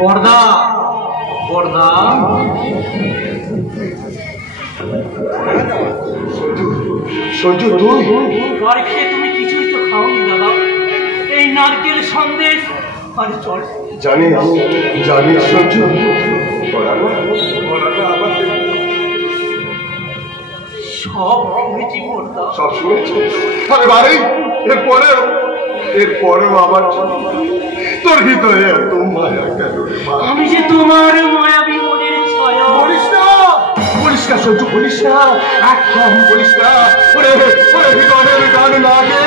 বর্দা বর্দা সঞ্জু তুই বাড়ি খেয়ে তুমি কিছুই তো খাওনি দাদা। এই নারকেল সন্দেশ আর চল। জানিস সঞ্জু সব শুনেছি বর্দা, সব শুনেছি। আরে ভাই এরপরেও আমার তোর ভিতরে এত মায়া কেন? আমি যে তোমার মায়াবী মনের ছায়া। বলিস না সঞ্জু, বলিস না, একদম বলিস না। ওরে ভিতরের গান লাগে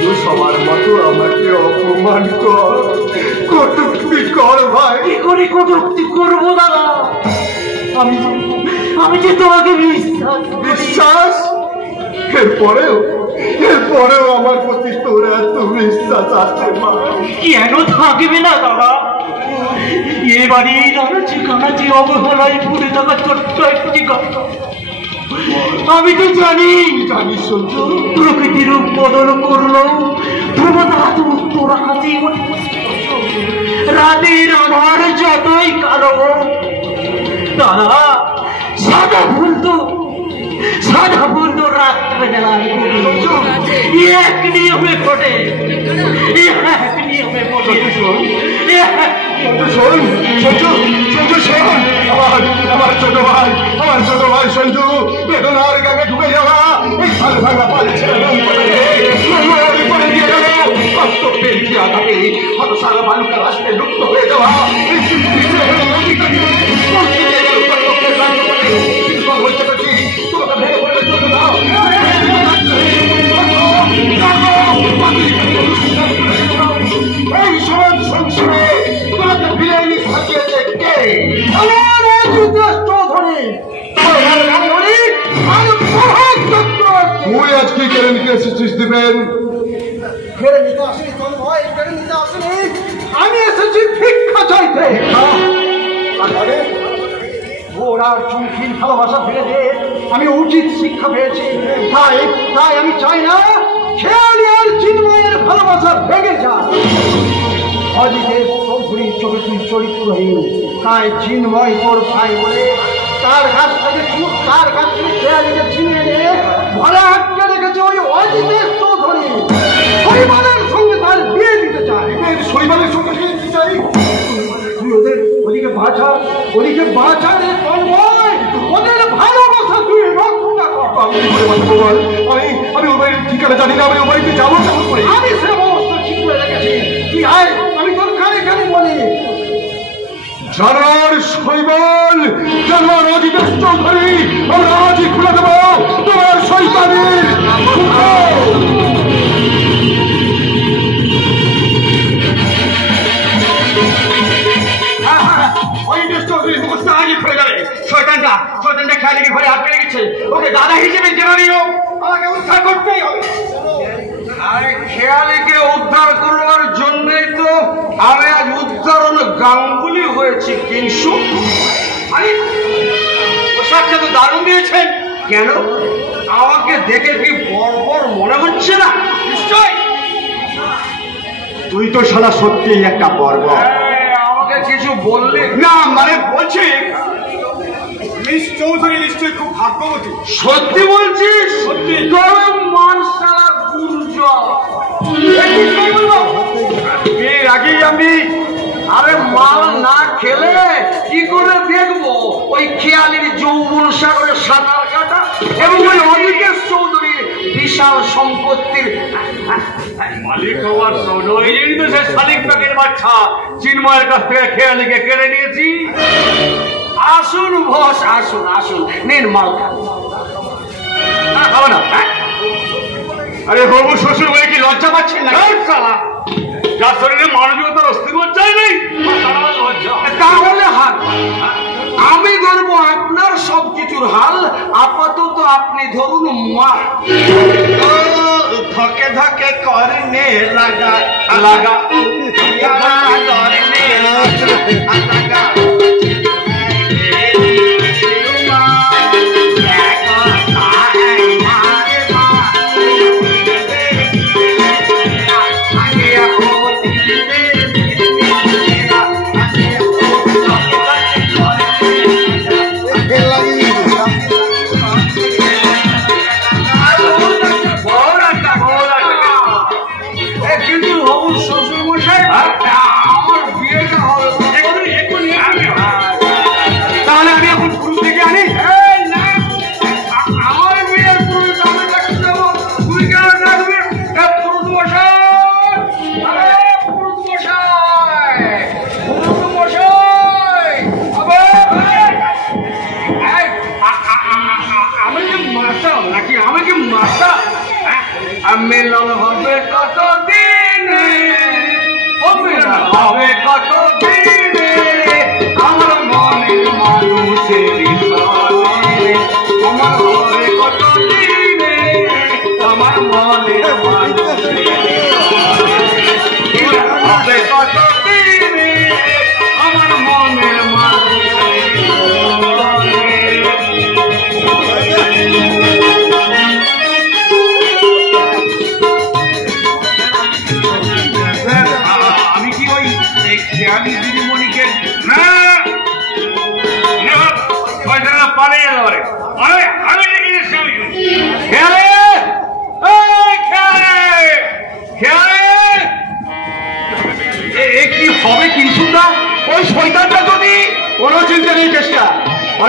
তুই সবার মতো আমাকে অপমান কটুক্তি কর ভাই। কি করে কটুক্তি করবো দাদা? আমি যে তোমাকে বিশ্বাস এরপরেও আমার প্রতি তোর এত বিশ্বাস আছে? কেন থাকবে না দাদা? এ বাড়ির কানাচি অবহেলায় ভুলে থাকা ছোট্ট একটি কথা। আমি তো জানিস প্রকৃতি রূপ বদল করলো, তোর কাছে রাতের আধার যতই কালো দাদা, সাদা ফুল তো রাত্রে বেলায় এক নিয়মে ফোটে, আমার ছোট ভাই সঞ্জু বেদনার গানে ঢুকে যাওয়া এই সাল ভাঙা পালছে সারা বালুকা রাস্তায় লুপ্ত হয়ে যাওয়া এই সমাজ সংসারে তোমাকে বিরিয়ানি থাকিয়েছে কে? তুই আজ কি কেড়ে নিতে এসেছিস দিবেন? কেড়ে নিতে আসেনি তন্ময়, কেড়ে নিতে আসেনি, আমি এসেছি ভিক্ষা চাইতে। ওরার চুমকির ভালোবাসা ফিরে দিয়ে আমি উচিত শিক্ষা পেয়েছি, তাই আমি চাই না খেয়ালি আর চিন্ময়ের ভালোবাসা ভেঙে যায়। অজিতের চৌধুরীর চোখে তুই চরিত্রহীন, তাই চিন্ময় তোর ভাই বলে তার কাছ থেকে খেয়ালিকে ছিনিয়ে নিয়ে ঘরে আটকে রেখেছে ওই অজিতের চৌধুরী। পরিবারের সঙ্গে তার বিয়ে দিতে চায়। শৈবালের সঙ্গে বিয়ে দিতে চাই? তুই ওদিকে বাঁচা রে তন্ময়, ওদের ভালোবাসা তুই রক্ষা কর। আমি ওর বাড়ির ঠিকানা জানি না, আমি ওর বাড়িতে যাবো কেমন করে? আমি সে ব্যবস্থা ঠিক করে রেখেছি, তুই আয়, আমি তোর কানে কানে বলি। জানোয়ার শৈবাল, জানোয়ার অজিতেশ চৌধুরী, আমরা আজই খুলে দেবো তোমার শৈতানির। শয়তানটা খেয়ালিকে ঘরে আটকে রেখেছে, ওকে দাদা হিসেবে জেনে নিও, আমাকে উদ্ধার করতেই হবে। আরে খেয়ালিকে উদ্ধার করবার জন্যই তো আমি আজ উদ্ধারণ গাঙ্গুলি হয়েছি। কিংসু আরে পোশাকটা তো দারুণ দিয়েছেন। কেন আমাকে দেখে কি বর্বর মনে হচ্ছে না? নিশ্চয় তুই তো শালা সত্যিই একটা বর্বর। আমাকে কিছু বললে না মানে বলছি মিস চৌধুরী নিশ্চয়ই খুব ভাগ্যবতী। সত্যি বলছিস? সত্যি। তবে মানসারা গুঞ্জন এর আগেই আমি আরে মাল না খেলে কি করে দেখবো ওই খেয়ালির যৌবন সাগরে সাঁতার কাটা এবং ওই অজিতেশ চৌধুরীর বিশাল সম্পত্তির মালিক হওয়ার সৌজই তো সে শালিক প্যাকের বাচ্চা চিন্ময়ের কাছ থেকে খেয়ালিকে কেড়ে নিয়েছি। আসুন বস, আসুন আসুন, নিন মাল খান। খাবো না। আরে হবু শ্বশুর বলে কি লজ্জা পাচ্ছেন না? যার শরীরে মানবীয়তার অস্তিত্ব চাই নেই তাহলে হাল আমি ধরবো আপনার সবকিছুর হাল। আপাতত আপনি ধরুন মাল। ধকে ধকে করনে লাগা লাগা করনে লাগা খেয়ালি দিদিমণিকে না পয়সাটা পালিয়ে যাবে আমি খেয়ালে কি হবে কিন্তু না ওই শয়তানটা যদি কোনো চিন্তা নেই চেষ্টা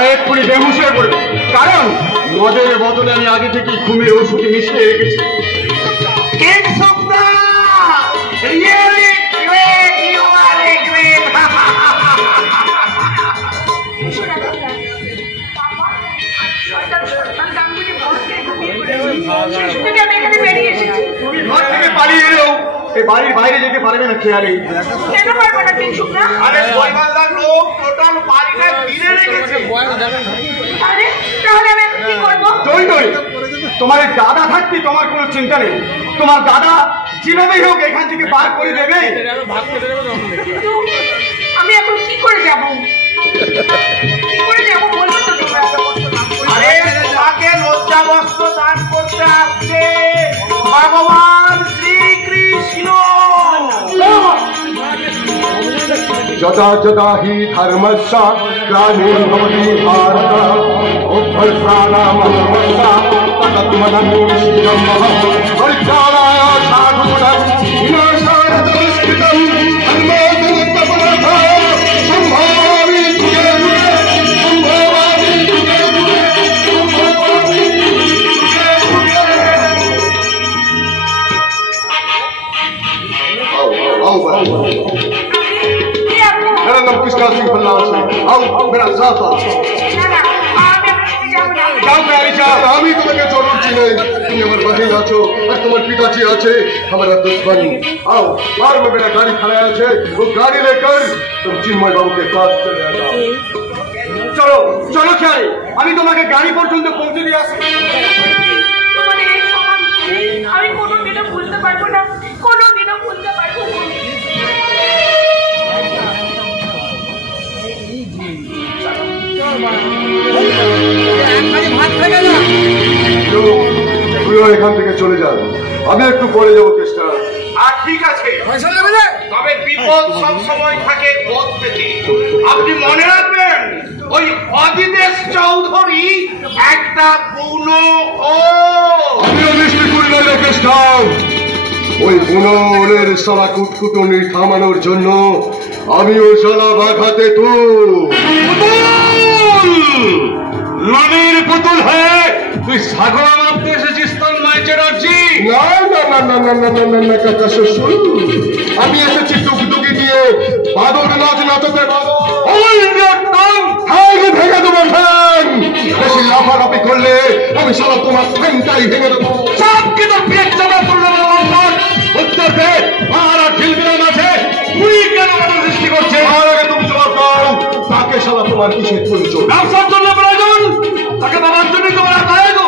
এক্ষুনি বেহুশ হয়ে পড়বে কারণ মদের বদলে আমি আগে থেকেই ঘুমের ওষুধ মিশিয়ে রেখেছি তুমি ঘর থেকে পালিয়ে এলেও এই বাড়ির বাইরে যেতে পারবে না খেয়ালে কেন পারবো না কিংশুকরা? আরে বইমালদার লোক টোটাল বাড়িটা ঘিরে রেখেছে আরে তাহলে আমি এখন কি করবো? তোমার এই দাদা থাকতে তোমার কোনো চিন্তা নেই তোমার দাদা যেভাবেই হোক এখান থেকে বার করে দেবে কিন্তু আমি এখন কি করে যাবো? কি করে যাবো বলবো তো তোমরা? আরে তোমাকে লজ্জা বস্ত্র দান করতে আসছে ভগবান শ্রীকৃষ্ণ যদা যদা হি ধর্মস্য গ্লানির্ভবতি ভারত অভ্যর্থনামহর্ষা তদত্মনন্দীরম পরিত্রাণায় সাধুনাং বিনাশায় দুষ্কৃতং ধর্মোদ্যতপরথ সম্ভাবি যুগে যুগে সম্ভাবি যুগে যুগে সম্ভাবি मेरा नाम कृष्णा सिंह भल्ला है आओ मेरा साथ आओ যাও প্যারি যাও আমি তোমাকে জরুর চিনি তুমি আমার বাহিনী আছো আর তোমার পিতাজি আছে हमारा दुश्मन आओ बाहर में मेरा गाड़ी खड़ा है वो गाड़ी लेकर तुम चिन्मय बाबू के पास चले आ जाओ চলো চলো খেয়ালি আমি তোমাকে গাড়ি পর্যন্ত পৌঁছে দিয়ে আসি তোমাদের এই সমান আমি কোনোদিনও ভুলতে পারবো না কোনোদিনও ভুলতে পারবো না তুইও এখান থেকে চলে যাও আমি একটু পরে যাবো চেষ্টা আর ঠিক আছে তবে বিপদ সব সময় থাকে পথ থেকে আপনি মনে রাখবেন ওই অজিতেশ চৌধুরী একটা বুনো ও আমিও মিষ্টি করি না চেষ্টা ওই বুনোর সালা কুটকুটনি থামানোর জন্য আমিও সালা বাঘাতে তো নদীর পুতুল হয়ে তুই সাগর মাপতে এসেছিস তন্ময় চ্যাটার্জি না না না না না না না না কাকা শ্বশুর আমি এসেছি টুকটুকি দিয়ে বাদর নাচ নাচাতে ভেঙে দেবো ফ্যান বেশি লাফালাফি করলে আমি সারা তোমার ফ্যানটাই ভেঙে দেবো সবকে তো পেট চাপা করলো উত্তর দে আর ঢিলবিনা মাঝে তুই কেন বাধা সৃষ্টি করছে আর আগে তুমি জবাব দাও তাকে সারা তোমার কিসের প্রয়োজন ব্যবসার জন্য প্রয়োজন তাকে বাবার জন্য তোমার আদায় ও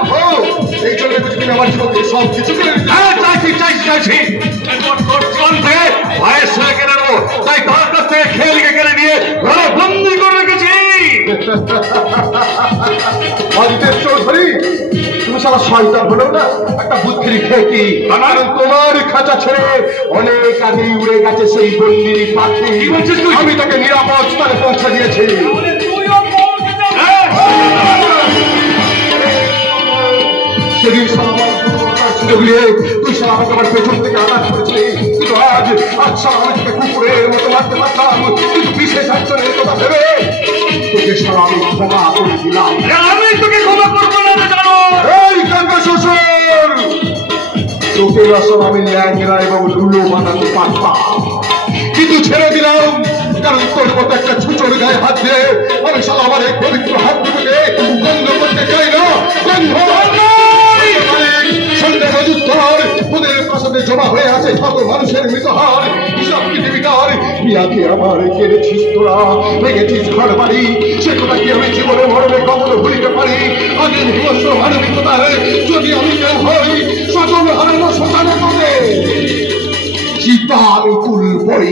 এই জন্য বুঝবি আমার জীবনে সব কিছু কেড়ে নিতে হ্যাঁ চাইছি এরপর তোর জীবন থেকে ভয়ের ছেলে কেড়ে নেবো তাই তার কাছ থেকে খেয়ালিকে কেড়ে নিয়ে ঘরে বন্দি করে রেখেছি অজিতেশ চৌধুরী তুমি সারা শয়তান হলেও না একটা বুদ্ধির খেকি কারণ তোমার খাঁচা ছেড়ে অনেক আগেই উড়ে গেছে সেই বন্দিনী পাখি কি বলছিস তুই? আমি তাকে নিরাপদ স্থানে পৌঁছে দিয়েছি সেদিন তুই সারা আমাকে আমার পেছন থেকে আঘাত করেছিলি কিন্তু আজ সারা আমি তোকে কুকুরের মতো মারতে পারতাম কিন্তু বিশেষ একজনের কথা ভেবে তোকে সারা আমি ক্ষমা করে দিলাম আমি তোকে ক্ষমা করবো না জানো এই কাকা শ্বশুর তোকে আসলে আমি ল্যাংরা এবং লুলো বানাতে পারতাম কিন্তু ছেড়ে দিলাম কারণ তোর মতো একটা ছুচোর গায়ে হাত দিয়ে আমি সারা আমার এই পবিত্র হাত দুটোকে বন্ধ করতে চাই না বন্ধ সন্ধ্যে মজুদ্দার ওদের প্রাসাদে জমা হয়ে আছে কত মানুষের মৃতহার হিসাব পৃথিবীকার বিয়াকে আমার কেড়েছিস তোরা ভেঙেছিস ঘর বাড়ি সে কথা কি আমি জীবনে মরণে কখনো ভুলিতে পারি আদিম হিংস্র মানবিকতার যদি আমি কেউ হই সকল হারানো শ্মশানে পাবে চিতা আমি তুলবই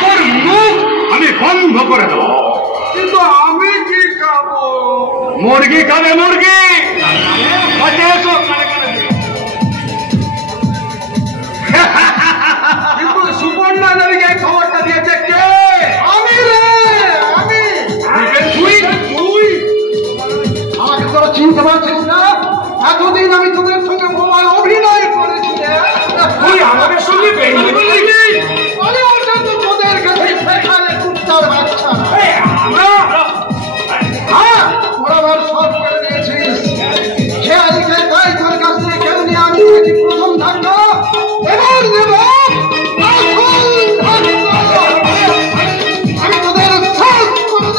তোর মুখ আমি বন্ধ করে দেবো কিন্তু আমি কি খাবো? মুরগি খাবে মুরগি কাছে এসো কতদিন আমি তোদের সঙ্গে বোমায় অভিনয় করেছি তুই আমাদের সঙ্গে বেঙ্গলি বললি? ওটা তো তোদের কাছে শেখালে কুত্তার বাচ্চা। হ্যাঁ, ওরা আমার সব করে দিয়েছিস। খেয়ালিকে তাই তোর কাছ থেকে কেন নিয়ে আমি দিয়েছি প্রথম ধাক্কা, এবার দেব আমি তোদের শেষ করে দেব।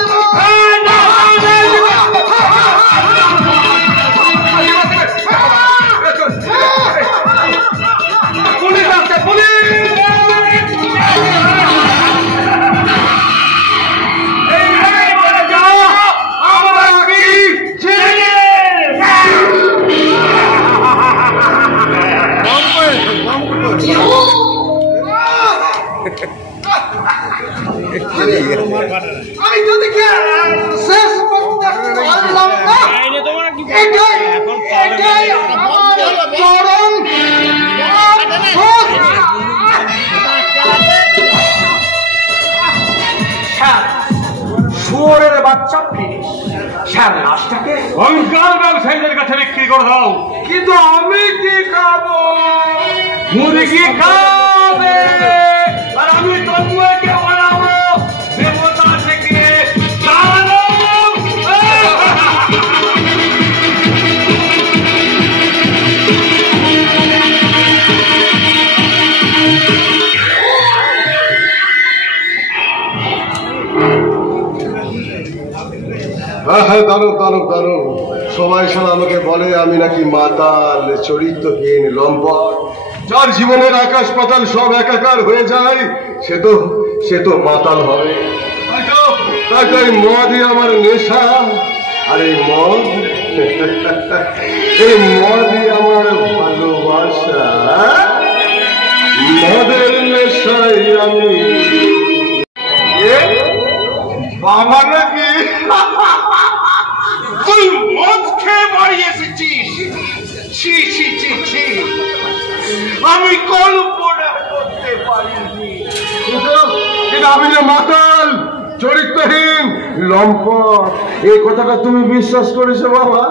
পুলিশ আসছে, পুলিশ! আমি তোদেরকে শেষ করতে পারলাম না। এটাই আমার চরম শুয়োরের বাচ্চা ফিনিশ। স্যার লাশটাকে অঙ্কাল ব্যবসায়ীদের কাছে বিক্রি করে দাও। কিন্তু আমি কি খাবো? মুরগি খাবে আর আমি তন্ময়কে বানাবো দেবতা থেকে জানো। হ্যাঁ, দাঁড়ো দাঁড়ো দাঁড়ো। সবাই সারা আমাকে বলে আমি নাকি মাতাল, চরিত্রহীন, লম্পট, যার জীবনের আকাশ পাতাল সব একাকার হয়ে যায়, সে তো মাতাল হবে। তাই তো এই মদই আমার নেশা। আর এই মদই আমার ভালোবাসা। মদের নেশাই আমি বাবা নাকি তুই মদ খেয়ে বাড়ি এসেছিস? ছি ছি ছি ছি, আমি কল্পনা করতে পারিনি। কিন্তু আমি যে মাতাল, চরিত্রহীন, লম্পট, এই কথাটা তুমি বিশ্বাস করেছো বাবা?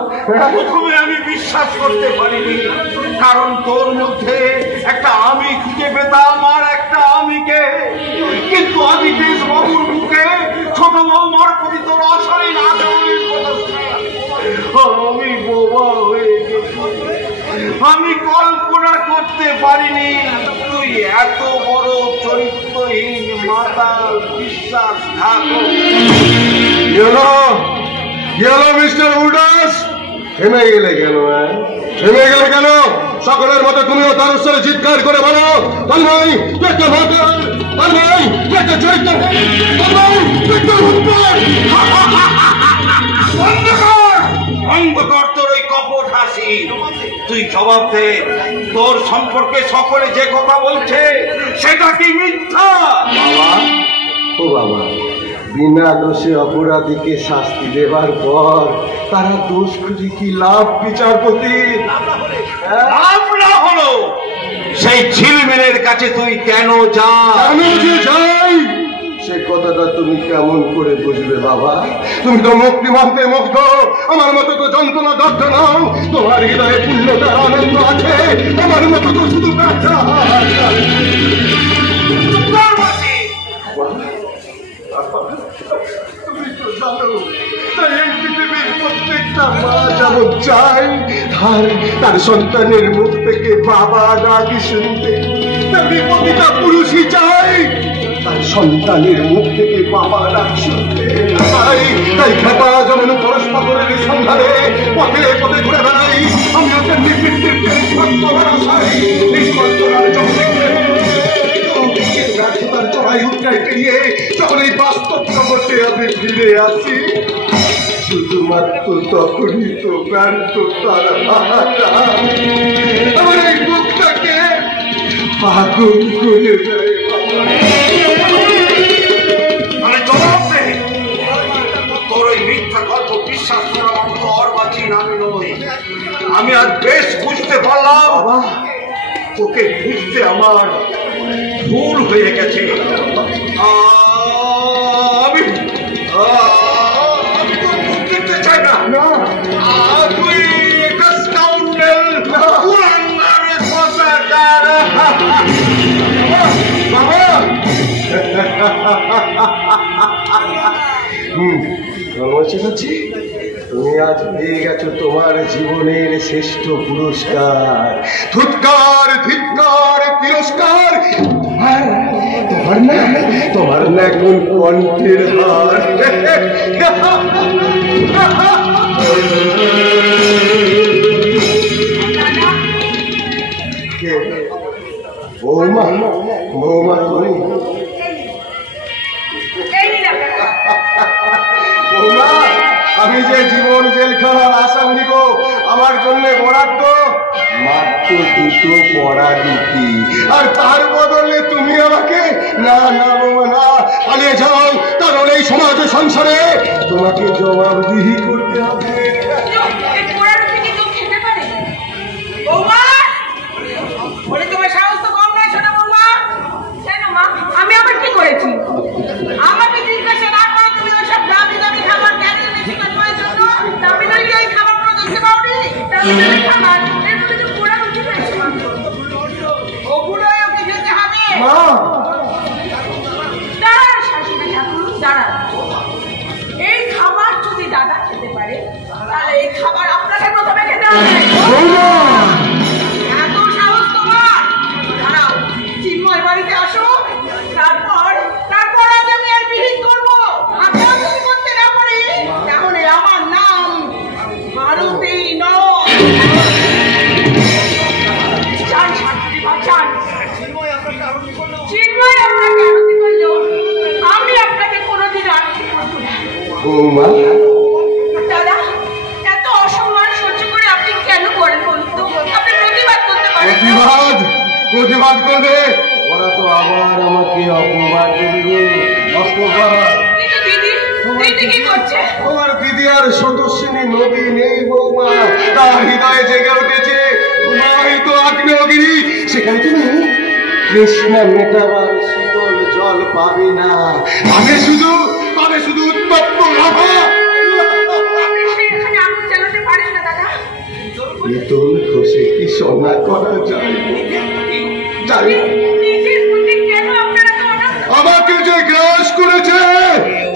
প্রথমে আমি বিশ্বাস করতে পারিনি, কারণ তোর মধ্যে একটা আমি খুঁজে পেতাম আর একটা আমিকে। কিন্তু আদিতেশ বাবুর মুখে ছোট বৌমার প্রতি তোর অশালীন আচরণের কথা শুনে আমি বোবা হয়ে গেছি। আমি কল্পনা করতে পারিনি তুই এত বড় চরিত্রহীন মাতাল বিশ্বাসঘাতক। গেলো মিস্টার উডাস, থেমে গেলে কেন? থেমে গেলে কেন? সকলের মতো তুমিও তার উৎসরে চিৎকার করে বলো, তন্ময় তুই একটা মাতাল, তন্ময় তুই একটা চরিত্র, তন্ময় তুই একটা উৎপাদ। বন্ধ কর তোর ওই কপট হাসি। তুই জবাব দে, তোর সম্পর্কে সকলে যে কথা বলছে সেটা কি মিথ্যা? বাবা, ও বাবা, বিনা দোষে অপরাধীকে শাস্তি দেবার পর তারা দোষ খুঁজে কি লাভ বিচারপতি? লাভ না হলো সেই ঝিলমিলের কাছে তুই কেন যাস? আমি যে যাই সে কথাটা তুমি কেমন করে বুঝবে বাবা? তুমি তো মুক্তি মানতে মুগ্ধ, আমার মতো তো যন্ত্রণা দগ্ধ নাও। তোমার হৃদয়ে পূর্ণতার আনন্দ আছে, আমার মতো তো শুধু ব্যথা। তুমি তো জানো, তাই এই পৃথিবীর প্রত্যেকটা মা যেমন চাই তার সন্তানের মুখ থেকে বাবা ডাকি শুনতে, তেমনি প্রতিটা পুরুষই চাই তার সন্তানের মুখ থেকে বাবা ডাক শুনতে। তাই খেপা যেমন পরস্পরের সন্ধানে পথে পথে ঘুরে বেড়াই, আমি ওকে নিবৃত্তির সত্যতার আশায় এই কল্পনার জগতে ব্যর্থতার চড়াই উৎকায় পেরিয়ে যখন এই বাস্তব জগতে আমি ফিরে আসি, শুধুমাত্র তখনই তো ব্যর্থতার আমার এই মুখটাকে পাগল করে দেয়। মানে জবাব দে, তোর ওই মিথ্যা গল্প বিশ্বাস করার অর্থ অর্বাচীন আমি নই। আমি আজ বেশ বুঝতে পারলাম তোকে বুঝতে আমার ভুল হয়ে গেছে। আমি তো বুঝতে চাই না তুই একটা স্কাউন্ডেল, পাচ্ছি তুমি আজ পেয়ে গেছো তোমার জীবনের শ্রেষ্ঠ পুরস্কার। ধুৎকার, ধিক্কার, তিরস্কার। তোমার না এখন কণ্ঠের হার। বৌমা, বৌমা তুমি? বৌমা, আমি যে জীবন জেলখানার আসামি গো, আমার জন্য বরাদ্দ মাত্র 2টো পড়া ডিউটি, আর তার বদলে তুমি আমাকে না না বৌমা না, পালিয়ে যাও, কারণ এই সমাজ সংসারে তোমাকে জবাবদিহি করতে হবে। আমি আবার কি করেছি? আমাকে জিজ্ঞাসা না করো তুমি ওইসব দামি দামি খাবার কেন এনেছো তোমার জন্য? দামি দামি এই খাবারগুলো দেখতে পাওনি? দামি দামি খাবার এর মধ্যে তো পোড়া রুটি রয়েছে মাত্র। ওগুলোই ওকে খেতে হবে। দাঁড়ান শাশুড়ি ঠাকুর, দাঁড়ান। এই খাবার যদি দাদা খেতে পারে তাহলে এই খাবার আপনাকে প্রথমে খেতে হবে। এত সাহস তোমার? দাঁড়াও, চিন্ময় বাড়িতে আসো, তারপর আজ আমি আর বিহিত করবো। আপনার যদি করতে না পারি তাহলে আমার নাম মারুতি নয়। চিন্ময় আপনাকে আরতি করলো, আমি আপনাকে কোনোদিন আরতি করবো না। দাদা, এত অসম্মান সহ্য করে আপনি কেন করেন বলুন তো? আপনি প্রতিবাদ করতে পারেন। প্রতিবাদ করবে? ওরা তো আবার আমাকে অপমান করবে। কিন্তু দিদি কি করছে? তোমার দিদি আর সদস্যিনী নদী নেই বৌমা, তার হৃদয়ে জেগে উঠেছে তোমারই তো আগ্নেয়গিরি। সেখানে তুমি তৃষ্ণা মেটাবার শীতল জল পাবে না, পাবে শুধু উত্তপ্ত লাভা। এখানে আগুন জ্বালাতে পারেন না দাদা? বেতন খসে কি সোনা করা যায়? আমাকে যে গ্রাস করেছে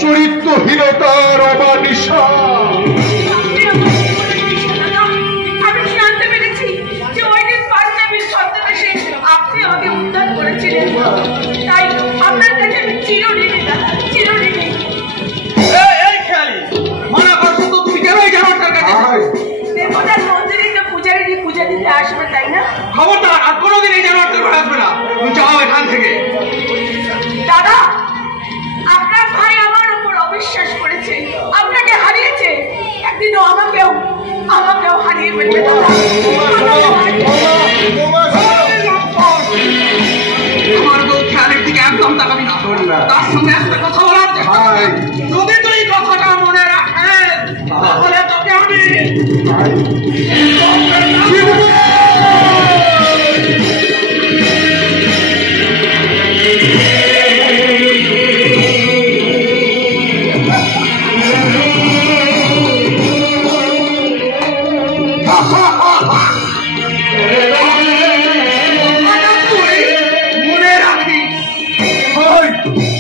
চরিত্রহীনতার অবানিশা। আমি জানতে পেরেছি যে ওই দিন পাঞ্জাবির ছদ্মবেশে আপনি আমাকে উদ্ধার করেছিলেন, তাই আপনার কাছে আমি চিরঋণী দাদা, চিরঋণী। এই খেয়ালি মানা করছো তো, তুমি কেন এই জানোয়ারটার কাছে? দেবতার মন্দিরে তো পূজারীরই পূজা দিতে আসবে, তাই না? খবরদার, আর কোনোদিন এই জানোয়ারটার ঘরে আসবে না। তুমি যাও এখান থেকে। দাদা, আপনার ভাই আমার উপর অবিশ্বাস করেছে, আপনাকে হারিয়েছে, একদিনও আমাকেও হারিয়ে ফেলবে দাদা। আমার বউ খেয়ালের দিকে একদম তাকাবি না, তার সঙ্গে একটা কথা বলার চেষ্টা করবে। যদি তুই কথাটা মনে রাখেন তাহলে তোকে আমি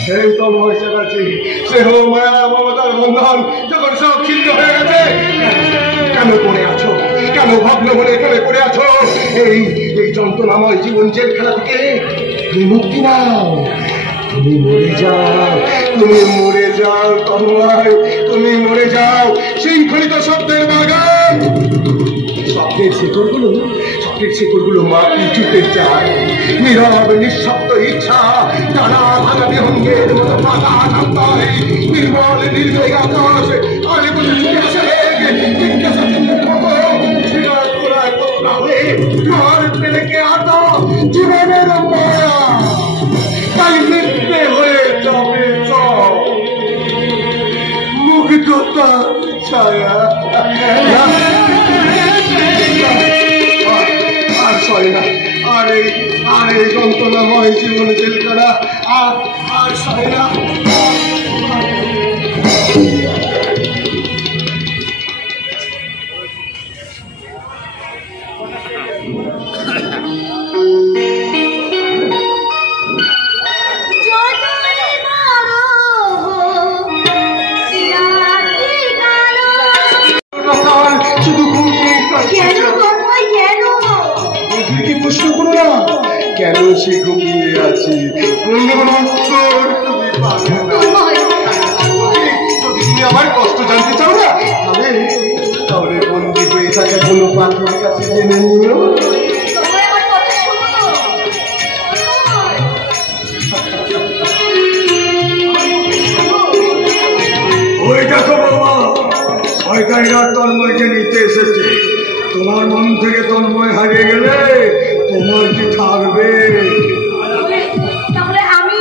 সেই তো মহিষা কাছে সে মায়া মমতার বন্ধন যখন সব ছিন্ন হয়ে গেছে, কেন পড়ে আছো? কেন ভগ্ন বলে এখানে পড়ে আছো? এই যন্ত্রণাময় জীবন জেলখানা থেকে তুমি মুক্তি নাও। তুমি মরে যাও তন্ময়, তুমি মরে যাও শৃঙ্খলিত শব্দের বাগান। স্বপ্নের শেকড়গুলো মাটি চুতে চায়, নীরব নিঃশব্দ ইচ্ছা টানা ভাঙা বিহঙ্গের মতো পাতা টানতায় নির্মল নির্বেগ আকাশ আলে বলে ছুটে আসে জিজ্ঞাসাদের মতো শিরায় তোরায় বদলা হয়ে ঘর পেলেকে আটা জীবনের মায়া, তাই মৃত্যে হয়ে যাবে সব মুগ্ধতার ছায়া। আর সয় না, আর এই যন্ত্রণাময় জীবন জেলখানা আর সয় না। যতই বড় হোক রাতি কেন সে ঘুমিয়ে আছে কোনো উত্তর তুমি পাবে না। যদি তুমি আমার কষ্ট জানতে চাও না তাহলে বন্দি হয়ে থাকা কোনো পাখির কাছে জেনে নিও। ওই দেখো বাবা, শয়তানিরা তন্ময়কে নিতে এসেছে। তোমার মন থেকে তন্ময় হারিয়ে গেলে তোমার কি থাকবে? তাহলে আমি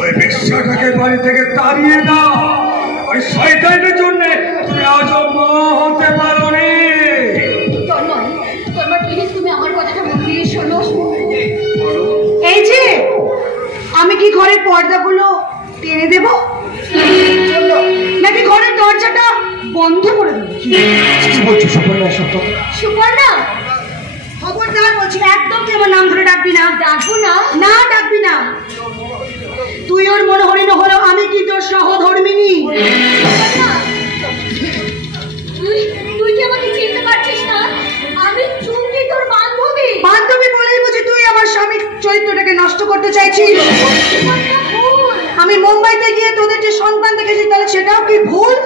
ওই বিশ্বাটাকে বাড়ি থেকে তাড়িয়ে দাও। ওই শয়তানের জন্য তুমি আজও মা হতে পারো নি। তন্ময়, প্লিজ তুমি আমার কথাটা মন দিয়ে শোনো। এই যে আমি কি ঘরের পর্দাগুলো টেনে দেব নাকি ঘরের দরজাটা বন্ধ করে দেবো? কি বলছো সুপর্ণা? সুপর্ণা, খবরদার বলছি, একদম তুই আমার নাম ধরে ডাকবি না। ডাকবো না? না ডাকবি না। তুই ওর মনোহরিণ হলো, আমি কি তোর সহধর্মিনী? তুই কি আমাকে চিনতে পারছিস না? আমি চুমকি, তোর বান্ধবী। বান্ধবী বলেই বুঝি তুই আমার স্বামীর চরিত্রটাকে নষ্ট করতে চাইছিস? আমি মুম্বাইতে গিয়ে তোদের যে সন্তান দেখেছি, তাহলে সেটাও কি ভুল?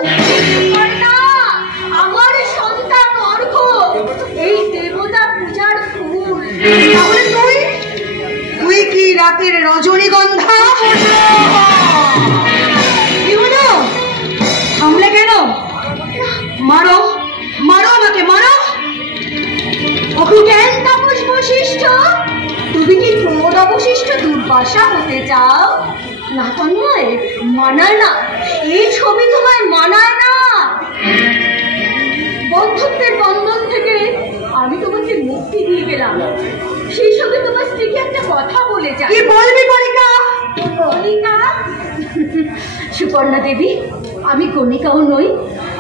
আমার সন্তান অর্ঘ এই দেবতা পূজার ফুল। তাহলে তুই কি রাতের রজনীগন্ধা? কি হলো? থামলে কেন? মারো মারো আমাকে, মারো। জ্ঞান তাপস বশিষ্ঠ, তুমি কি প্রমোদ অবশিষ্ট দুর্বাসা হতে চাও? না তন্ময়, মানায় না, এই ছবি তোমায় মানায় না। বন্ধুত্বের বন্ধন থেকে আমি তোমাকে মুক্তি দিয়ে গেলাম। সেই সঙ্গে তোমার স্ত্রীকে একটা কথা বলে যাই। কি বলবি কণিকা? কণিকা? সুপর্ণা দেবী, আমি কণিকাও নই,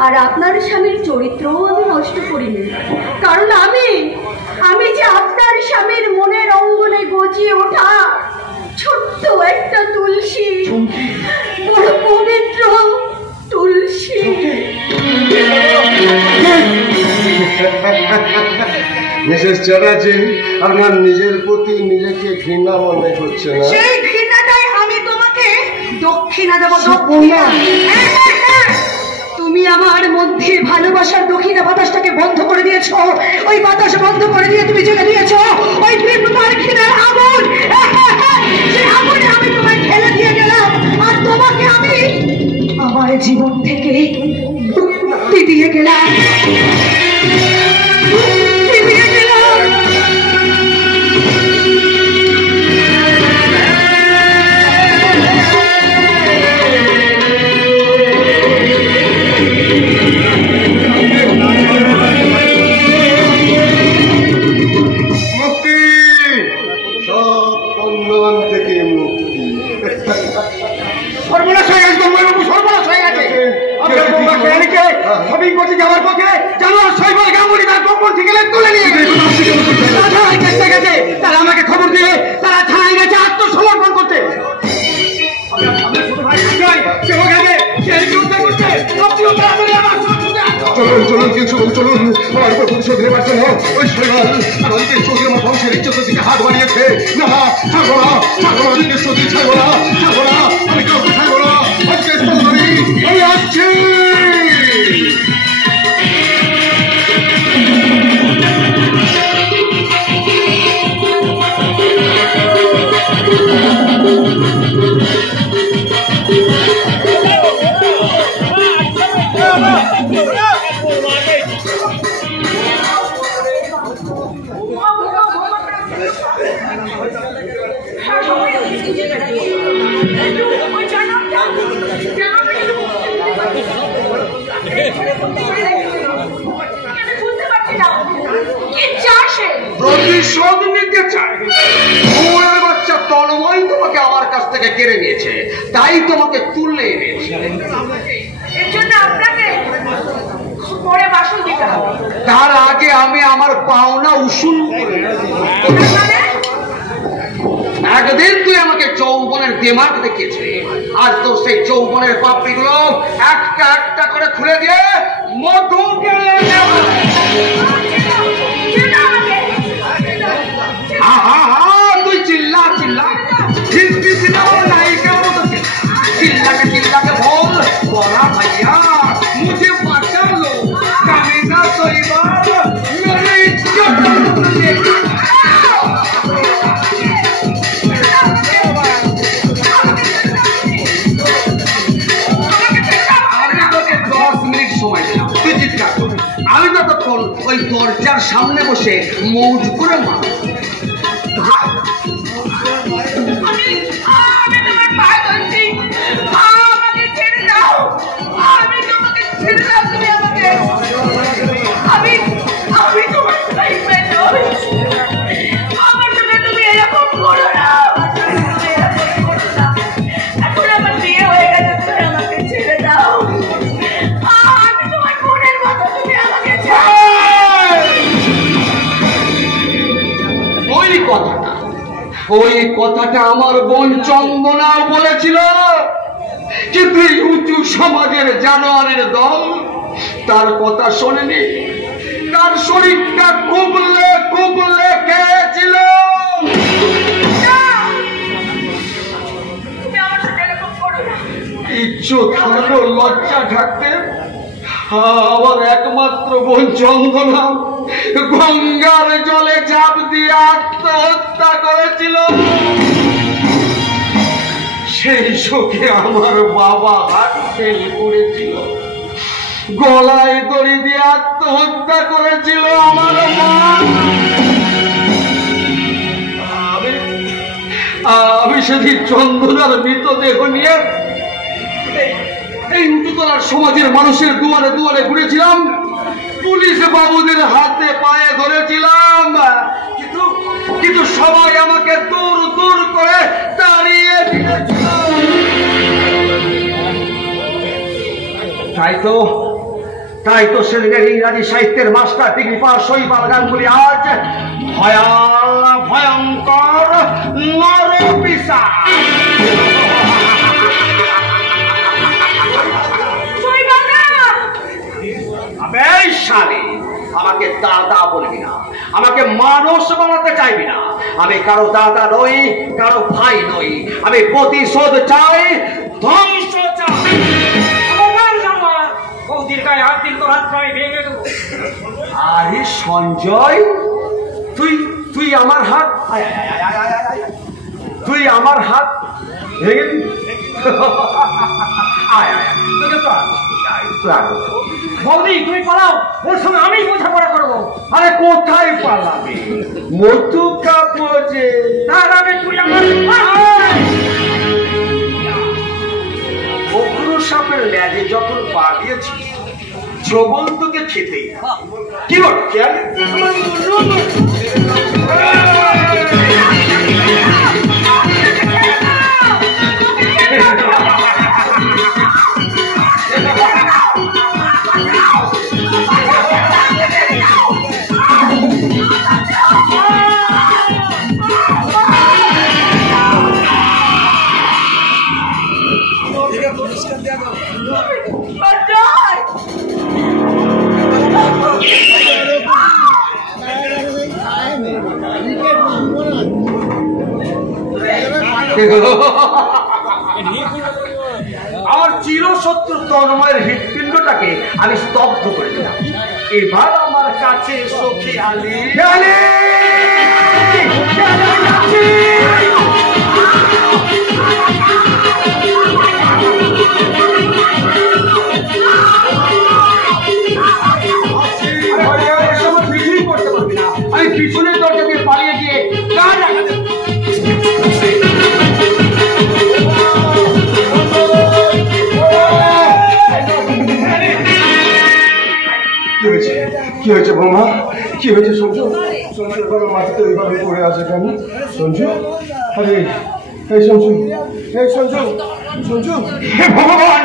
আর আপনার স্বামীর চরিত্রও আমি নষ্ট করিনি। কারণ আমি যে আপনার স্বামীর মনের অঙ্গনে গজিয়ে ওঠা ছোট্ট একটা তুলসী, বড় পবিত্র তুলসী। মিসেস চ্যাটার্জি, আপনার নিজের প্রতি নিজেকে ঘৃণা মনে করছে না? সেই ঘৃণাটাই আমি তোমাকে দক্ষিণা দেব। সুপর্ণা, তুমি আমার মধ্যে ভালোবাসার দক্ষিণা বাতাসটাকে বন্ধ করে দিয়েছ। ওই বাতাস বন্ধ করে দিয়ে তুমি জেলে দিয়েছ ওই তীব্রতার ঘৃণার আগুন। সেই আগুনে আমি তোমায় ঠেলে দিয়ে গেলাম, আর তোমাকে আমি আমার জীবন থেকে মুক্তি দিয়ে গেলাম। মুক্তি দিয়ে গেলাম। মুক্তি, সব বন্ধন থেকে মুক্তি। সর্বনাশ হয়ে গেছে, সর্বনাশ হয়ে গেছে। সবই করছি যাওয়ার পক্ষে, জানো শৈবল গাঙ্গুলি তার গোপন থেকে তুলে নিয়ে গেছে। তারা আমাকে খবর দিয়ে তারা থানায় গেছে আত্মসমর্পণ করতে। চলুন চলুন কিছু চলুন, আমার উপর প্রতিশোধ নেবার জন্য ওই শৈবাল আমাদেরকে চৌধুরী আমার বংশের ইজ্জতের দিকে হাত বাড়িয়েছে। না, ছাড়বো না, ছাড়বো না, নিজের সত্যি ছাড়বো না, ছাড়বো না, আমি কাউকে ছাড়বো না। আজকে চৌধুরী আমি আসছি। প্রতিশোধ নিতে চায়। ওর বাচ্চা তন্ময় তোমাকে আমার কাছ থেকে কেড়ে নিয়েছে, তাই তোমাকে তুলে এনেছে। এর জন্য আপনাকে পরে বাসন দিতে হবে। তার আগে আমি আমার পাওনা উসুল করে একদিন তুই আমাকে যৌবনের দেমাগ দেখিয়েছে, আজ তো সেই যৌবনের পাপড়িগুলো একটা একটা করে খুলে দিয়ে মধুকে সামনে বসে মৌজ করে মা। আমি তোমার পায়ে ধরছি, আমাকে ছেড়ে দাও, আমি তোমাকে ছেড়ে দাও, তুমি আমাকে, আমি তোমার সাইডে নই, আমার সাথে তুমি এরকম করো না, এখন আমার বিয়ে হয়ে গেছে, তুমি আমাকে ছেড়ে দাও, আমি তোমার বোনের মতো, তুমি আমাকে ছেড়ে। ওই কথাটা আমার বোন চন্দনা বলেছিল, কিন্তু এই উঁচু সমাজের জানোয়ারের দল তার কথা শোনেনি, তার শরীরটা কুবলে কুবলে খেয়েছিল। ইজ্জত হারানো, লজ্জা ঢাকতে আমার একমাত্র বোন চন্দনা গঙ্গার জলে ঝাঁপ দিয়ে আত্মহত্যা করেছিল। সেই শোকে আমার বাবা হাত ফেল করেছিল, গলায় দড়ি দিয়ে আত্মহত্যা করেছিল আমার মা। আমি সেদিন চন্দনার মৃতদেহ নিয়ে এই উঁচুতলার সমাজের মানুষের দুয়ারে দুয়ারে ঘুরেছিলাম, পুলিশ বাবুদের হাতে পায়ে ধরেছিলাম, কিন্তু সবাই আমাকে দূর দূর করে তাড়িয়ে দিয়েছিল। তাই তো সেদিনের ইংরাজি সাহিত্যের মাস্টার ডিগ্রি পাস শৈবাল গাঙ্গুলি আজ ভয়ঙ্কর নরপিশাচ। আমাকে দাদা বলবি না, আমাকে মানুষ বানাতে চাইবি না। আমি কারো দাদা নই, কারো ভাই নই, আমি প্রতিশোধ চাই, ধ্বংস চাই। আরে সঞ্জয়, তুই আমার হাত, তুই আমার হাত ভেঙে দিবি? বৌদি তুমি পালাও, ওর সঙ্গে আমি বোঝাপড়া করবো। আরে কোথায় পালাবে, মধু কাপড়ে। তার আগে তুই আমার অগ্রু সাপের ল্যাজে যখন পা দিয়েছিস, ছবল তোকে খেতে কি বল খেয়াল। আমার চিরশত্রু তন্ময়ের হৃৎপিণ্ডটাকে আমি স্তব্ধ করে দিলাম। এবার আমার কাছে এসো খেয়ালি। করতে পারবি না, আমি পিছনের দরজা দিয়ে পালিয়ে গিয়ে কাজ আঘাতে। কি হয়েছে বৌমা, কি হয়েছে? সঞ্জু, সঞ্জু এভাবে মাটিতে ওইভাবে পড়ে আছে কেন? সঞ্জু, আরে এই সঞ্জু, এই সঞ্জু, সঞ্জু, হে ভগবান,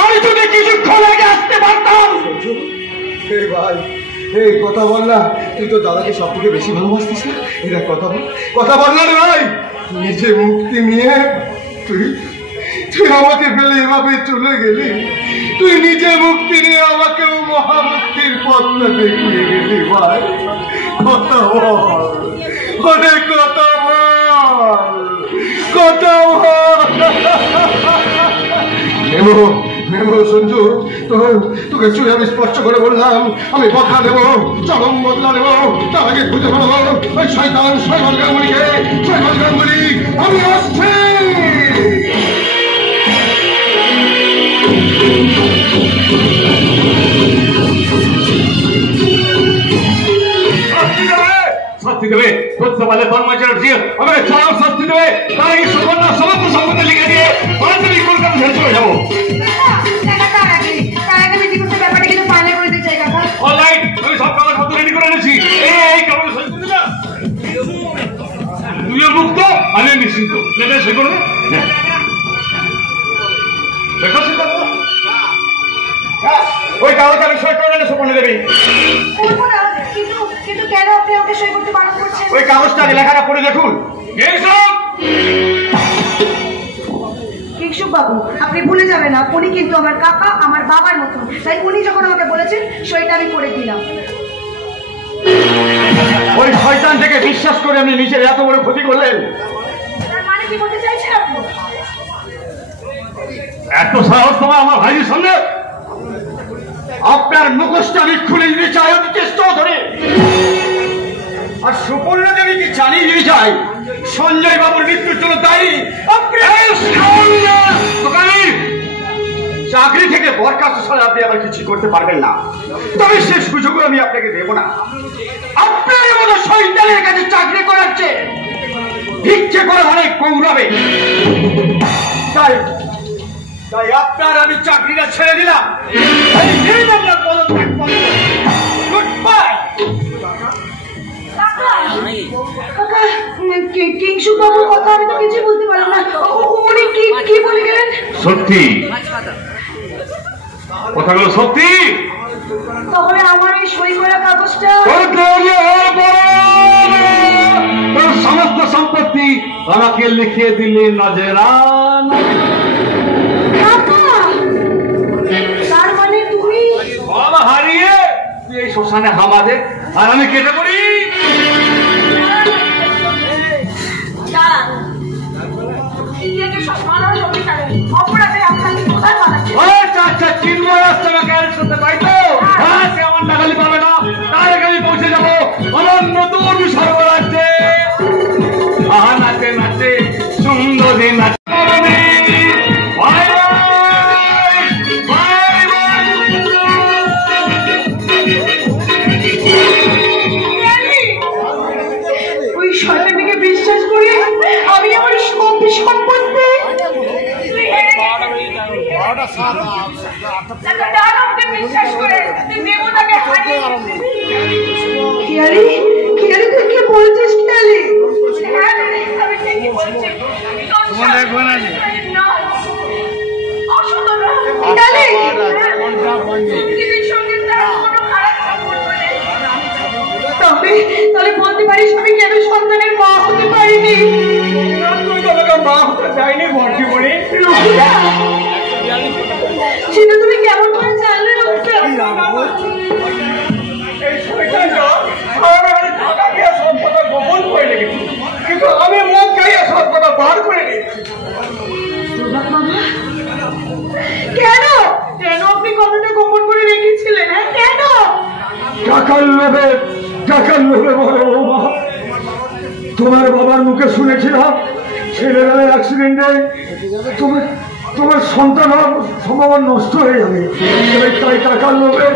আমি যদি কিছুক্ষণ আগে আসতে পারতাম। সঞ্জু, এই ভাই, এই কথা বল না, তুই তো দাদাকে সব থেকে বেশি ভালোবাসতিস না? এরা কথা বল, কথা বল না রে ভাই। নিজে মুক্তি নিয়ে তুই আমাকে ফেলে এভাবে চলে গেলি, তুই নিজে মুক্তি নিয়ে আমাকেও মহামুক্তির পথটা দেখিয়ে গেলি ভাই। কথা বল, অনেক কথা বল, কথা বল। নেমো সঞ্জু, তোকে চুয়ে আমি স্পষ্ট করে বললাম, আমি বদলা দেবো, চরম বদলা দেবো। তার আগে খুঁজে ফেলবো ওই শয়তান শৈবাল গাঙ্গুলিকে। শৈবাল গাঙ্গুলি, আমি আসছি। শাস্তি দেবে, ধরতে পারলে তন্ময় চ্যাটার্জি আমাকে চরম শাস্তি দেবে, তার আগে সুকন্যা সমস্ত সম্পত্তি লিখে দিয়ে আমি কলকাতা ছেড়ে চলে যাবো। ব্যাপারটা কিন্তু ফাইনাল করে দিতে চাই কাকা। অলরাইট, আমি সব কাগজপত্র রেডি করে এনেছি। এই কাগজে সই করে দিলাম, তুইও মুক্ত, আমি নিশ্চিন্ত। সই করে দে। ওই কাগজে আমি সই করে সুকন্যা দেবী। কিন্তু কেন আপনি আমাকে সই করতে বারণ করছেন? ওই কাগজটা লেখাটা পড়ে দেখুন। কিংশুক বাবু, আপনি ভুলে যাবেন না, উনি কিন্তু আমার কাকা, আমার বাবার মতন। তাই উনি যখন আমাকে বলেছেন সইটা আমি করে দিলাম। ওই শয়তান থেকে বিশ্বাস করে আপনি নিজের এত বড় ক্ষতি করলেন। তার মানে কি বলতে চাইছেন আপনি? এত সাহস তোমার আমার ভাইয়ের সামনে? আপনার মুখোশটা আমি খুলে দিতে চাই অতি চেষ্টা ধরে। আর সুপর্ণা দেবীকে জানিয়ে দিতে চাই সঞ্জয় বাবুর মৃত্যুর জন্য দায়ী। চাকরি থেকে বরখাস্ত ছাড়া আপনি আবার কিছু করতে পারবেন না, তবে সে সুযোগও আমি আপনাকে দেব না। আপনার মতো শয়তানের কাছে চাকরি করাচ্ছে ভিক্ষে করা অনেক কৌরবে। তাই আপনার আমি চাকরিটা ছেড়ে দিলাম। কিংশুক বাবুর কথা আমি তো কিছু বুঝতে পারলাম না, উনি কি বলে গেলেন? সত্যি কথাগুলো সত্যি? তাহলে আমার এই সই করা কাগজটা সমস্ত সম্পত্তি আমাকে লিখে দিলে নজরান। তার মানে তুমি হারিয়ে তুই এই শ্মশানে হামাদে আর আমি কেটে পড়ি। আমার টাকালি পাবে না, তার আগে আমি পৌঁছে যাবো আমার নতুন সর্বরাজ্যে। নাচে নাচে সুন্দরী নাচে। ওই শয়তানকে বিশ্বাস করে আমি আমার সম্পত্তি বিশ্বাস করে দেবতাকে হারিয়ে খেয়ালি তুই কি বলছিস? খেয়ালি আমি ঠিকই বলছি। তাহলে বলতে পারিস আমি কেন সন্তানের মা হতে পারিনি? মা হতে চাইনি ভর্তি করে। সেটা তুমি কেমন করে জানলে? গোপন করে রেখেছি, কিন্তু আমি মুখ গাইয়া সব কথা বার করে নিয়েছি। কেন কেন আপনি কথাটা গোপন করে রেখেছিলেন? কেন? টাকার লোভে বলো মা। তোমার বাবার মুখে শুনেছিলাম ছেলেবেলার অ্যাক্সিডেন্টে তোমার সন্তান সম্ভব নষ্ট হয়ে যাবে। তাই টাকার লোভে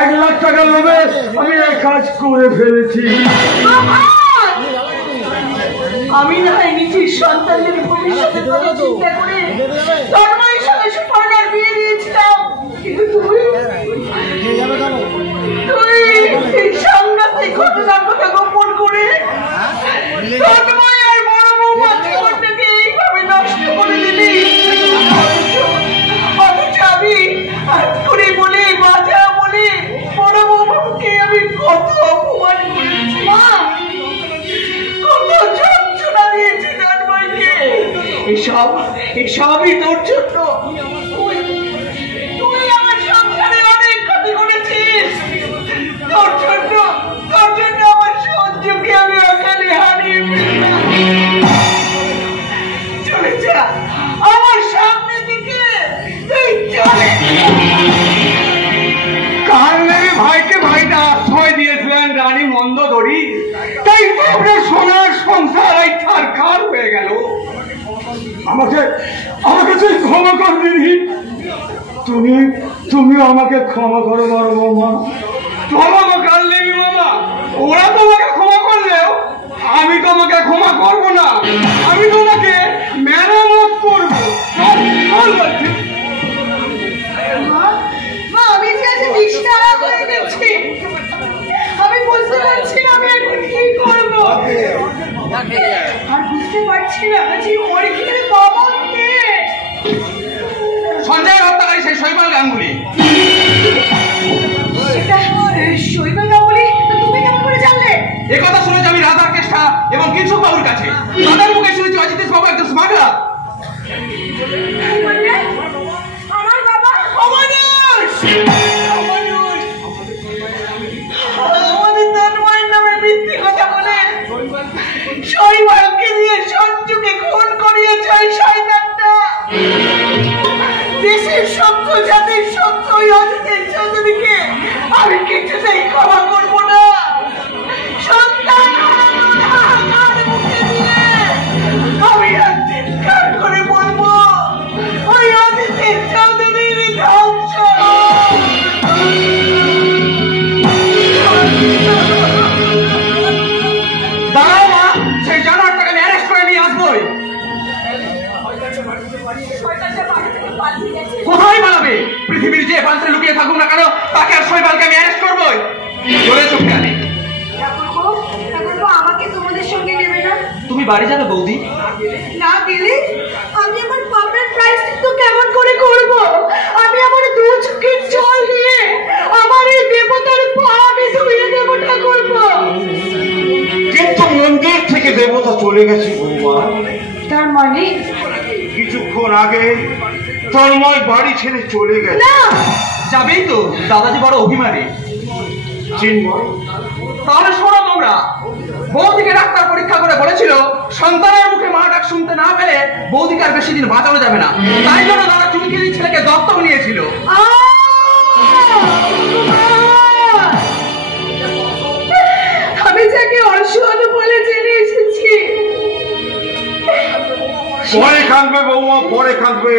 1 লাখ টাকার লোভে আমি এই কাজ করে ফেলেছি। আমি না নিজের সন্তানের ভবিষ্যতের কথা চিন্তা করে তন্ময়ের সঙ্গে সুপর্ণার বিয়ে দিয়েছিলাম, কিন্তু তুই এই সাংঘাতিক ঘটনার কথা গোপন করে তন্ময় আর বড় বৌমার জীবনটাকে এইভাবে নষ্ট করে দিলি। অথচ আমি হাত করে বলে বাজা বলে বড় বৌমাকে আমি কত অপমান করেছি, মা কত যন্ত্রণা দিয়েছি তন্ময়কে। এসবই তোর জন্য। তুই আমার সংসারে অনেক ক্ষতি করেছিস। তোর জন্য আমার সহ্যকে আমি অকালে হারিয়ে ফেললাম। চলে যা আমার সামনে দিকে, তুই চলে। কার লেগে ভাইকে ভাইটা আশ্রয় দিয়েছিলেন রানী মন্দোদরী, তাই আপনার সোনার সংসার এই ছারখার হয়ে গেল। আমাকে তুই ক্ষমা কর দিদি, তুমি আমাকে ক্ষমা করো বড় বৌমা। ক্ষমা কার লেগে বাবা, ওরা তোমাকে ক্ষমা করলেও আমি তোমাকে ক্ষমা করবো না, আমি তোমাকে মেরামত করবো। আমি যে আজ দিশাহারা হয়ে গেছি, আমি বুঝতে পারছি না আমি এখন কি করবো, আর বুঝতে পারছি না যে অর্ঘ্যের বাবা কে। সঞ্জয় হত্যাকারী সেই শৈবাল গাঙ্গুলি। সেটা শৈবাল গাঙ্গুলি? তুমি কেমন করে জানলে? একথা শুনেছি আমি রাধার কেষ্টা এবং কিছু বাবুর কাছে। তাদের মুখে শুনেছি অজিতেশ বাবু একজন স্মাগলার। আমার বাবা অমানুষ, আমাদের তন্ময়ের নামে মিথ্যে কথা বলে শৈবালকে দিয়ে সঞ্জুকে খুন করিয়েছে ওই শয়তানটা। দেশের শত্রু, জাতির শত্রু ওই অজিতেশ চৌধুরীকে আমি কিছুতেই ক্ষমা করবো না। সন্তান মুখে দিয়ে আমি আর চিৎকার করে বলবো ওই অজিতেশ চৌধুরীর ধ্বংস। দাঁড়াও মা, সেই জানোয়ারটাকে আমি অ্যারেস্ট করে নিয়ে আসবোই। কোথায় পালাবে? পৃথিবীর যে প্রান্তে লুকিয়ে থাকুক না কেন, তাকে আর শৈবালকে আমি অ্যারেস্ট করবোই। চলে চোখে আনি। আমাকে তোমাদের সঙ্গে নেবে না? তুমি বাড়ি যাবে বৌদি? না গেলে আমি আমার পাপের প্রায়শ্চিত্ত কেমন করে করব? আমি আমার দু চোখের জল দিয়ে আমার এই দেবতার পা আমি ধুয়ে দেবো ঠাকুরপো। কিন্তু মন্দির থেকে দেবতা চলে গেছে বৌমা। তার মানে কিছুক্ষণ আগে তন্ময় বাড়ি ছেড়ে চলে গেছে। না, যাবেই তো, দাদাজি বড় অভিমানী। চিন্ময়, তাহলে শোনো তোমরা, বৌদিকে ডাক্তার পরীক্ষা করে বলেছিল সন্তানের মুখে মা ডাক শুনতে না পেলে বৌদিকে আর বেশি দিন বাঁচানো যাবে না। তাই জন্য দাদা চুমকির ছেলেকে দত্তক নিয়েছিল। আমি যাকে অসৎ বলে জেনে এসেছি। পরে কাঁদবে বৌমা, পরে কাঁদবে।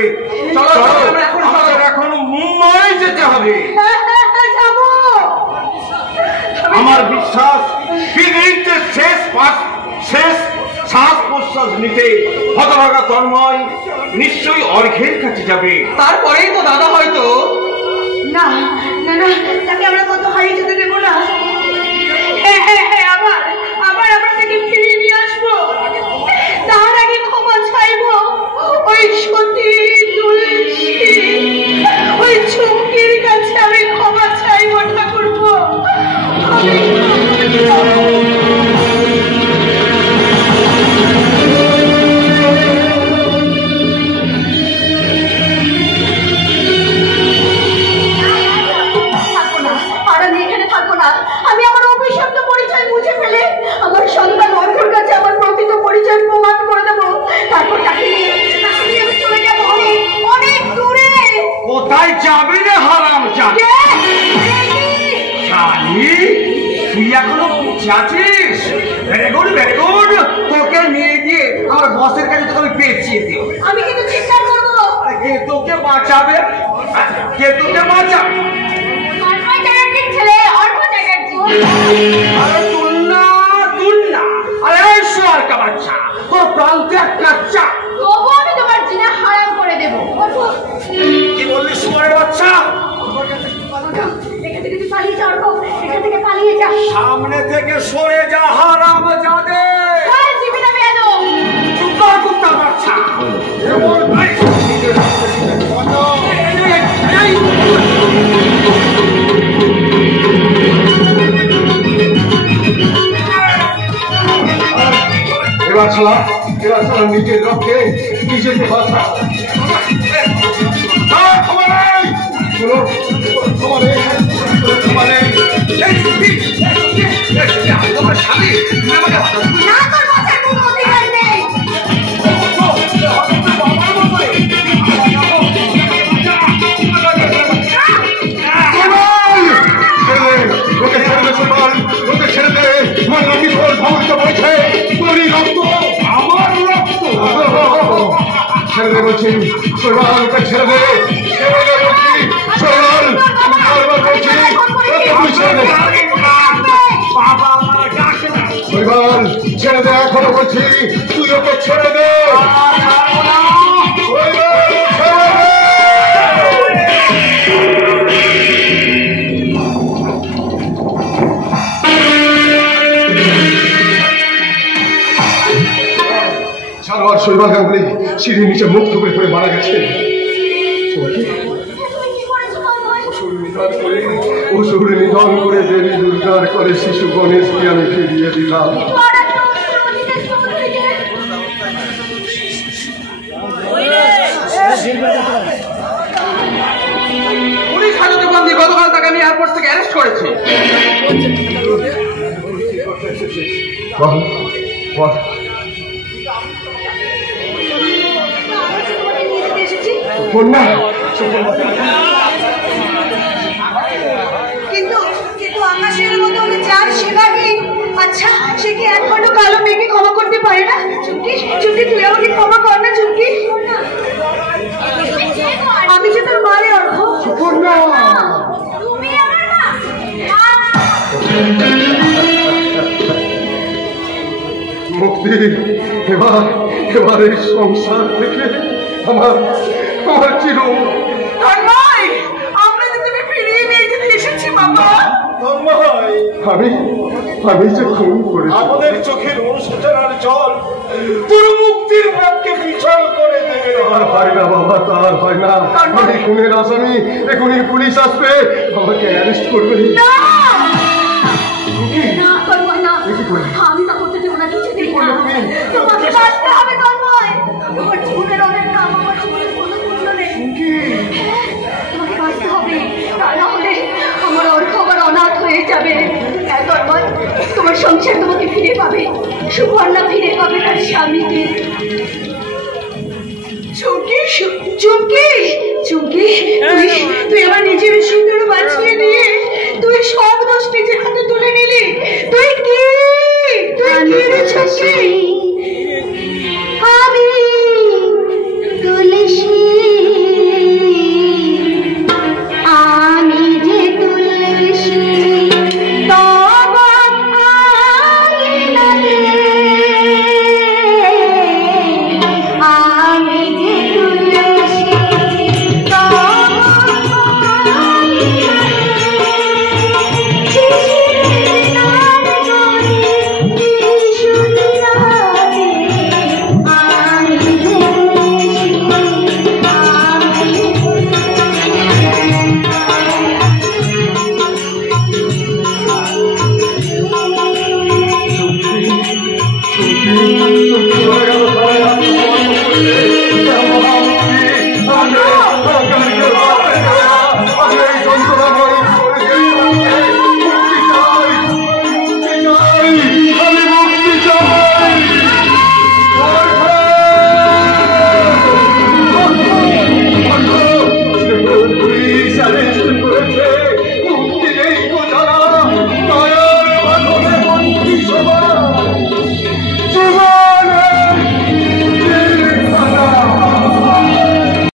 চলো, আমাদের এখন মুম্বাই যেতে হবে। যাবো। আমার বিশ্বাস পৃথিবীতে শেষ শ্বাস প্রশ্বাস নিতে হতভাগা তন্ময় নিশ্চয়ই অর্ঘ্যের কাছে যাবে। তারপরেই তো দাদা হয়তো। না না না, তাকে আমরা কত হারিয়ে যেতে দেবো না। আবার আমরা তাকে ফিরিয়ে নিয়ে আসবো। তার আগে ক্ষমা চাইবো ওই সতী তুলসী, ওই চুমকির কাছে আমি ক্ষমা চাইবো ঠাকুরপো। আমি আমার অভিশপ্ত পরিচয় মুছে ফেলে আমার সন্তান অর্ঘ্যের কাছে আমার প্রকৃত পরিচয় প্রমাণ করে দেবো। তারপর তাকে নিয়ে আমি চলে যাবো অনেক দূরে। কোথায় যাবে রে হারাম জাতি? তুই এখনো বেঁচে আছিস? Very good, very good. তোকে নিয়ে গিয়ে আমার বসের কাছে তোকে আমি পেঁচিয়ে দিও। আমি কিন্তু চিৎকার করবো। কে তোকে বাঁচাবে? কে তোকে বাঁচাবে? ছেলে অর্ঘ্য চ্যাটার্জি। আরে তুলনা তুলনা, আরে ঈশ্বর কা বাচ্চা, তোর প্রান্তে একটা চা। তবু আমি তোমার জিনা হারাম করে দেবো। কি বললি শুয়ারের বাচ্চা? এখান থেকে তুই পালিয়ে যা অর্ঘ্য, এখান থেকে পালিয়ে যা। সামনে থেকে সরে যা হারাম জাদে। জীবিত বেয়াদব। চুপ কর কুত্তা বাচ্চা। এবার শালা নিজের রক্ষে নিজেকে বাঁচা। তোমার স্বামী আমাকে না, তোর বাঁচার কোনো অধিকার নেই। ছেড়ে দে বলছি, ছেড়ে দে, ছেড়ে দে। শৈবাল ছেড়ে দে, এখনো বলছি তুই ওকে ছেড়ে দে। সারোয়ার শৈবাল গাঙ্গুলি সিঁড়ির নিচে মুখ থুবড়ে পড়ে মারা গেছে। অসুর নিধন করে দেবী দুর্গার করে শিশু গণেশকে আমি ফিরিয়ে দিলাম। পুলিশ হাজতে বন্দী, গতকাল তাকে আমি এয়ারপোর্ট থেকে অ্যারেস্ট করেছি। কিন্তু আকাশের মতো উনি যার সেবাকে, আচ্ছা সে কি এক খন্ড কালো মেয়েকে ক্ষমা করতে পারে না? চুমকি চুমকি তুই আমাকে ক্ষমা কর না চুমকি। আমি যে তোর মারে অর্ঘ। তুমি আমার মা? মুক্তি, এবার এই সংসার থেকে আমার চির আমরা যে তুমি ফিরিয়ে নিয়ে যেতে এসেছি বাবা। আমি যে খুন করেছি, আমাদের চোখের অনুশোচনার জল পুরো মুক্তির ভাবকে বিছল করে দেবে। আর হয় না বাবা, তার হয় না। আমি খুনের আসামি, এখনই পুলিশ আসবে, আমাকে অ্যারেস্ট করবে। আমি তা করতে দেবো না, কিছুতেই না। তোমাকে বাঁচতে হবে তন্ময়। তোমার জীবনের অনেক নাম, আমার জীবনের কোনো মূল্য নেই। তোমাকে বাঁচতে হবে, তা না হলে আমার অর্ঘ আবার অনাথ হয়ে যাবে। হ্যাঁ তন্ময়, তোমার সংসার তোমাকে ফিরে পাবে, সুবর্ণা ফিরে পাবে তার স্বামীকে। চুমকি চুমকি চুমকি, তুই আমার নিজের সিঁদুর বাঁচিয়ে নিয়ে তুই সব দোষ নিজের হাতে তুলে নিলি। তুই কি